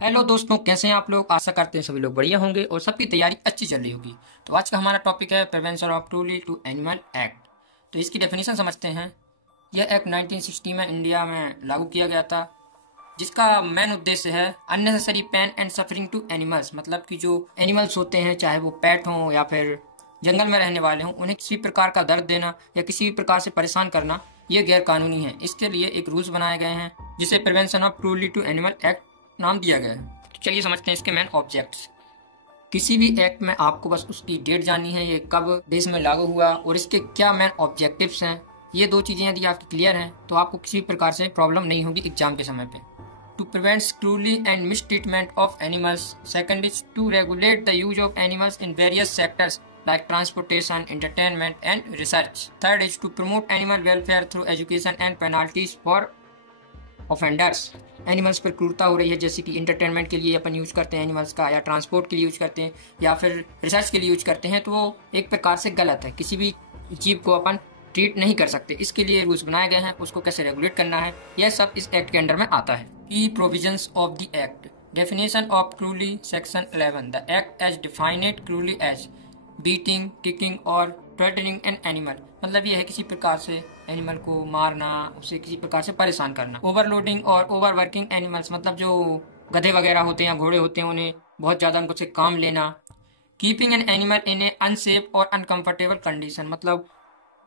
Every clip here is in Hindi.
हेलो दोस्तों, कैसे हैं आप लोग। आशा करते हैं सभी लोग बढ़िया होंगे और सबकी तैयारी अच्छी चल रही होगी। तो आज का हमारा टॉपिक है prevention of cruelty to animal act. तो इसकी डेफिनेशन समझते हैं। यह एक्ट 1960 में इंडिया में लागू किया गया था, जिसका मेन उद्देश्य है unnecessary pain and suffering to animals. मतलब कि जो एनिमल्स होते हैं, चाहे वो पेट हों या फिर जंगल में रहने वाले हों, उन्हें किसी प्रकार का दर्द देना या किसी भी प्रकार से परेशान करना ये गैर कानूनी है। इसके लिए एक रूल्स बनाए गए हैं, जिसे prevention of cruelty to animal act नाम दिया गया है। तो चलिए समझते हैं इसके मेन ऑब्जेक्ट्स। किसी भी एक्ट में आपको बस उसकी डेट जाननी है, ये कब देश में लागू हुआ और इसके क्या मेन ऑब्जेक्टिव्स हैं। ये दो चीज़ें यदि आपकी क्लियर हैं तो आपको किसी भी प्रकार से प्रॉब्लम नहीं होगी एग्जाम के समय पे। To prevent cruelty and mistreatment of animals. Second is to regulate the use of animals in various sectors like transportation, entertainment and research. Third is to promote animal welfare through education and penalties for offenders. Animals पर क्रूरता हो रही है, जैसे कि इंटरटेनमेंट के लिए अपन यूज करते हैं एनिमल्स का, या ट्रांसपोर्ट के लिए यूज करते हैं, या फिर रिसर्च के लिए यूज करते हैं, तो वो एक प्रकार से गलत है। किसी भी जीव को अपन ट्रीट नहीं कर सकते। इसके लिए रूल्स बनाए गए हैं, उसको कैसे रेगुलेट करना है, यह सब इस एक्ट के अंडर में आता है। की provisions of the act. Definition of cruelty. Section 11। The act as defined cruelty as beating, kicking और थ्रेटनिंग एन एनिमल। मतलब यह है किसी प्रकार से एनिमल को मारना, उसे किसी प्रकार से परेशान करना। ओवरलोडिंग और ओवरवर्किंग एनिमल्स। मतलब जो गधे वगैरह होते हैं या घोड़े होते हैं, उन्हें बहुत ज़्यादा उनको से काम लेना। Keeping an animal in A unsafe और अनकंफर्टेबल कंडीशन। मतलब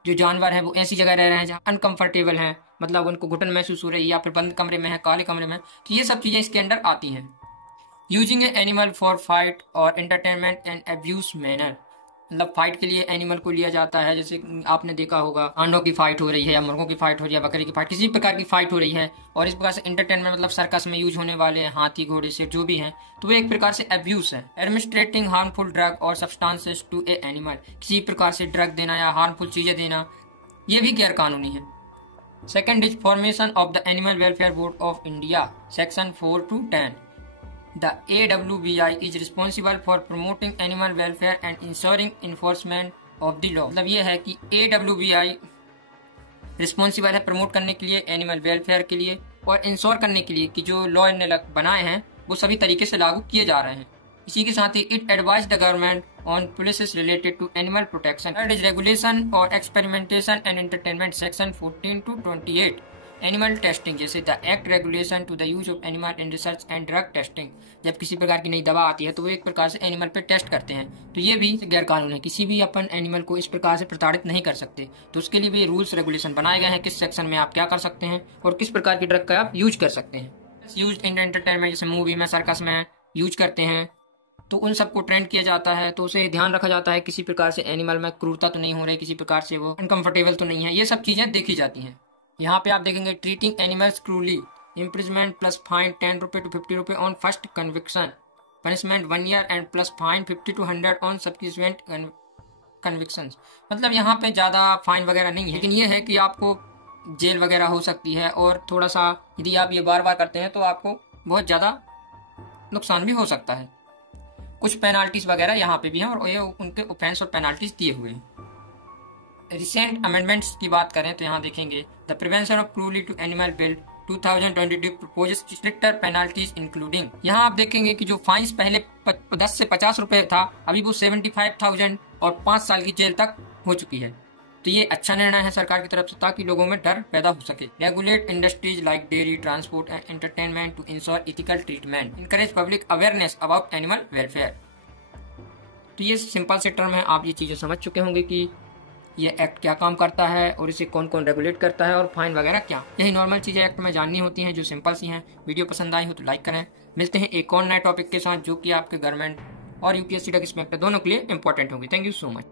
जो जानवर है वो ऐसी जगह रह रहे हैं जहाँ अनकंफर्टेबल हैं, मतलब उनको घुटन महसूस हो रही है, या फिर बंद कमरे में है, काले कमरे में, तो ये सब चीज़ें इसके अंदर आती हैं। Using A animal for fight और एंटरटेनमेंट एंड एब्यूज मैनर। मतलब फाइट के लिए एनिमल को लिया जाता है, जैसे आपने देखा होगा आंडों की फाइट हो रही है, या मुर्गों की फाइट हो रही है, बकरी की फाइट, किसी प्रकार की फाइट हो रही है, और इस प्रकार से एंटरटेनमेंट मतलब सर्कस में यूज होने वाले हाथी, घोड़े से जो भी हैं, तो वो एक प्रकार से एब्यूज है। एडमिनिस्ट्रेटिंग हार्मफुल ड्रग और सब्सटेंसेस टू ए एनिमल। किसी प्रकार से ड्रग देना या हार्मफुल चीजें देना, ये भी गैर कानूनी है। Second is formation of the animal welfare board of India. Section 4 to 10। The AWBI is responsible for promoting animal welfare and ensuring enforcement of the law. मतलब ये है कि AWBI रिस्पॉन्सिबल है प्रमोट करने के लिए, एनिमल वेलफेयर के लिए, और इंश्योर करने के लिए कि जो लॉ इन्होंने बनाए हैं वो सभी तरीके से लागू किए जा रहे हैं। इसी के साथ ही it advise the government on policies related to animal protection. Third is regulation और experimentation and entertainment. Section 14 to 28। Animal testing. जैसे the act regulation to the use of animal in research and drug testing. जब किसी प्रकार की नई दवा आती है तो वो एक प्रकार से एनिमल पे टेस्ट करते हैं, तो ये भी गैर कानून है। किसी भी अपन एनिमल को इस प्रकार से प्रताड़ित नहीं कर सकते, तो उसके लिए भी रूल्स रेगुलेशन बनाए गए हैं, किस सेक्शन में आप क्या कर सकते हैं और किस प्रकार की ड्रग का आप यूज कर सकते हैं। यूज इन एंटरटेनमेंट, जैसे मूवी में, सर्कस में यूज करते हैं, तो उन सबको ट्रेंड किया जाता है, तो उसे ध्यान रखा जाता है किसी प्रकार से एनिमल में क्रूरता तो नहीं हो रही, किसी प्रकार से वो अनकंफर्टेबल तो नहीं है, ये सब चीजें देखी जाती हैं। यहाँ पे आप देखेंगे treating animals cruelly, imprisonment plus fine 10 रुपये to 50 रुपये on first conviction, punishment 1 year and plus fine 50 to 100 on subsequent convictions. मतलब यहाँ पे ज़्यादा फाइन वगैरह नहीं है, लेकिन ये है कि आपको जेल वगैरह हो सकती है, और थोड़ा सा यदि आप ये बार बार करते हैं तो आपको बहुत ज़्यादा नुकसान भी हो सकता है। कुछ पेनाल्टीज वगैरह यहाँ पे भी हैं, और ये उनके ऑफेंस और पेनाल्टीज दिए हुए हैं। रिसेंट अमेंडमेंट्स की बात करें तो यहाँ देखेंगे the prevention of cruelty to animal bill 2022 proposes stricter penalties including. यहाँ आप देखेंगे कि जो फाइन्स पहले 10 से 50 रुपए था, अभी वो 75,000 और 5 साल की जेल तक हो चुकी है। तो ये अच्छा निर्णय है सरकार की तरफ से, ताकि लोगों में डर पैदा हो सके। Regulate industries like dairy, transport and entertainment to ensure ethical treatment. Encourage public awareness about animal welfare. तो ये सिंपल से टर्म है, आप ये चीजें समझ चुके होंगे कि ये एक्ट क्या काम करता है और इसे कौन कौन रेगुलेट करता है, और फाइन वगैरह क्या। यही नॉर्मल चीजें एक्ट में जाननी होती हैं, जो सिंपल सी हैं। वीडियो पसंद आई हो तो लाइक करें। मिलते हैं एक और नए टॉपिक के साथ, जो कि आपके गवर्नमेंट और यूपीएससी तक इंस्पेक्टर दोनों के लिए इंपॉर्टेंट होगी। Thank you so much.